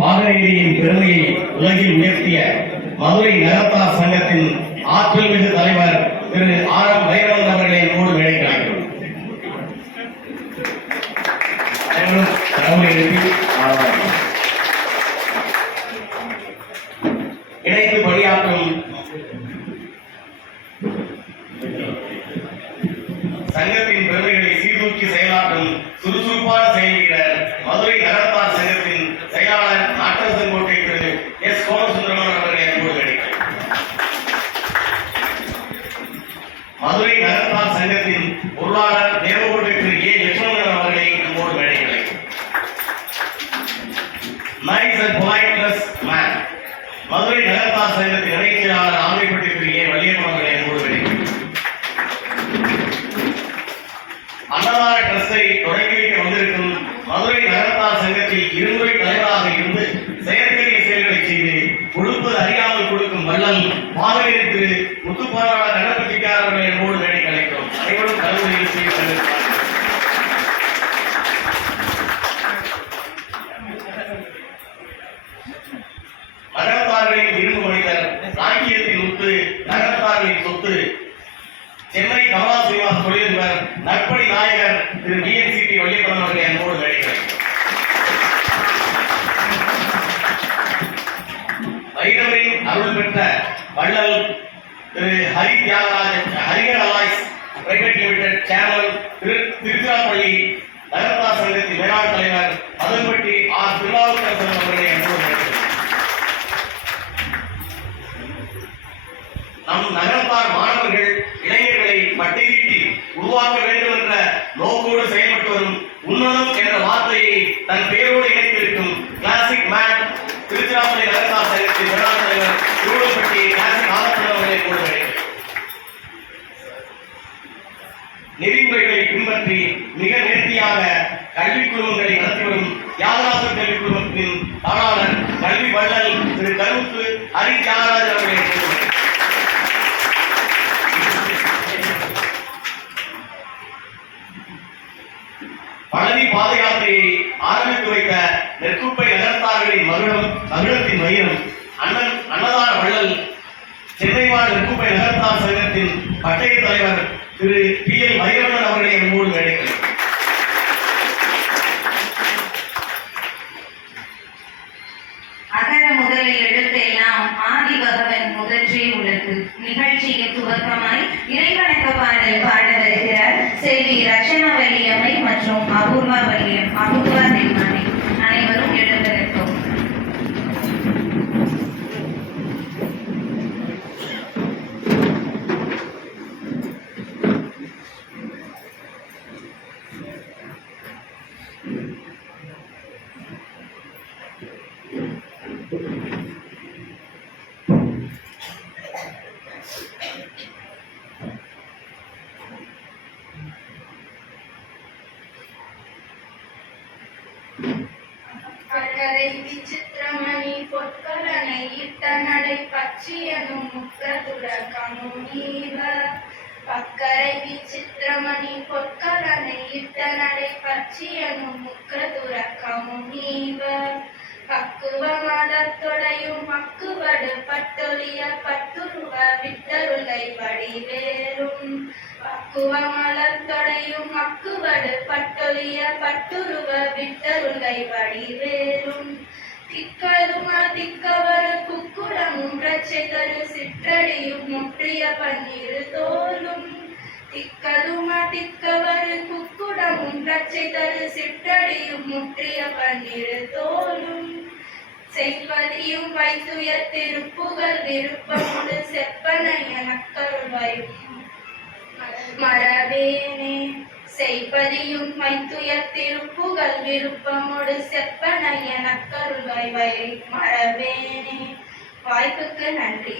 பாகநேரியின் பெருமையை உலகில் உயர்த்திய மதுரை நகரத்தார் சங்கத்தின் ஆற்றல் மிகு தலைவர் திரு ஆர் எம் வைரவன் அவர்களை மூடு மேடைக்கிறார்கள். இணைந்து பணியாற்றும் சங்கத்தின் பெருமைகளை சீர்தூக்கி செயலாற்றும் சுறுசுறுப்பான செயல்வீரர் மதுரை நகரத்தார் சங்கத்தின் செயலாளர் நாட்டரசன்கோட்டை திரு எஸ் சோமசுந்தரமன் அவர்களை அன்போடு அழைக்கிறேன். மதுரை நகரத்தார் சங்கத்தின் பொருளாளர் தேவகோட்டை திரு ஏ லட்சுமணன் அவர்களை அன்போடு அழைக்கிறேன். Nice and politeness man Madurai Nagarathar சங்கத்தின் இணைச் செயலாளர் ஆமைப்பட்டி திரு ஏ வள்ளியப்பன் அவர்களை அன்போடு அழைக்கிறேன். அன்னதான ட்ரஸ்டை தொடங்கி வைக்க வந்திருக்கும் மதுரை நகரத்தார் சங்கத்தில் இருமுறை தலைவராக இருந்து செயற்கரிய செயல்களை செய்து கொடுப்பது அறியாமல் கொடுக்கும் வள்ளல் பாகநேரி திரு முத்துப்பாராள கணபதிக்காரர்களை என்போடு வேலை கலைக்கிறோம். அனைவரும் கல்வியில் செய்து கொண்டிருக்கிறார்கள். நகரத்தார்களின் இரும்பு மனிதர் ராக்கியத்தின் முத்து நகரத்தார்களின் சொத்து சென்னை கமலா சீனிவாச தொழிலதிபர் நற்பணி நாயகர் திரு பிஎன்சிடி வள்ளியப்பன் அவர்களை அன்போடு அழைக்கிறேன். வைரவரின் அருள் பெற்ற வள்ளல் திரு ஹரி தியாகராஜன் ஹரிகர் alloys private limited chairman Tiruchirappalli Nagarathar சங்கத்தின் மேலாண் தலைவர் மதன்பட்டி ஆர் திருநாவுக்கரசன் அவர்களை அன்போடு அழைக்கிறேன். நம் நகரத்தார் மாணவர்கள் இளைஞர்களை பட்டியலிட்டு உருவாக்க வேண்டும் என்ற நோக்கோடு செயல்பட்டு வரும் உன்னதம் என்ற வார்த்தையை தன் பெயரோடு இணைத்திருக்கும் கிளாசிக் மேன் திருச்சிராப்பள்ளி நகரத்தார் சங்கத்தின் மேலாண் தலைவர் திருவள்ளப்பட்டி கிளாசிக் ஆலோசனை அவர்களை கூறுகிறேன். நெறிமுறைகளை பின்பற்றி மிக நேர்த்தியாக கல்வி குழுமங்களை நடத்தி வரும் தியாகராஜர் கல்வி குழுமத்தின் தாளாளர் கல்வி வள்ளல் திரு கருப்பு ஹரி தியாகராஜர் அவர்களை கூறுகிறேன். பழனி பாத யாத்திரையை ஆரம்பித்து வைத்த நெற்குப்பை நகரத்தார்களின் மகுடத்தின் மயிரம் அன்னதான வள்ளல் சென்னை வாழ் நெற்குப்பை நகரத்தார் சங்கத்தின் பட்டய தலைவர் திரு பி எல் வைரவன் அவர்களை என்போடு அழைக்கிறேன். அகர முதலில் எழுத்தெல்லாம் ஆதி பகவன் முதற்றே உள்ளது. நிகழ்ச்சியின் துவக்கமாய் இறைவணக்க பாடல் பாட வருகிறார் செல்வி ரட்சணா வள்ளியம்மை மற்றும் அபூர்வா தெய்வானை. அனைவரும் எழுந்திருக்கும். அக்கரை விசித்திரமணி பொற்கலனை இட்ட நடை பச்சியனும் முற்றதுட கமுனீவ. அக்கரை விசித்திரமணி பொற்கலனை இட்ட நடை பச்சியனும் முற்றதுட கமுனீவ. பக்குவ மதத்தொடையும் மக்குவடு பட்டொலிய பட்டுருவ விட்டருளை வடிவேறும். பக்குவ மலத்தொடையும் மக்குவடு பட்டொலிய பட்டுருவ விட்டருளை வடிவேறும். திக்கதும திக்கவரு குக்குடமும் ரச்சை தரு சிற்றடியும் முற்றிய பன்னிரு தோலும். திக்கதும திக்கவரு குக்குடமும் ரச்சை தரு சிற்றடியும் முற்றிய பன்னிரு தோலும். செய்வதியும் வைத்துய திருப்புகழ் விருப்பமுடு செப்பனை எனக்கருள்வாய் மரவேனே. செய்வதியும் வைத்துய திருப்புகழ் விருப்பமுடு செப்பனை எனக்கருள்வாய் மரவேனே. வாய்ப்புக்கு நன்றி.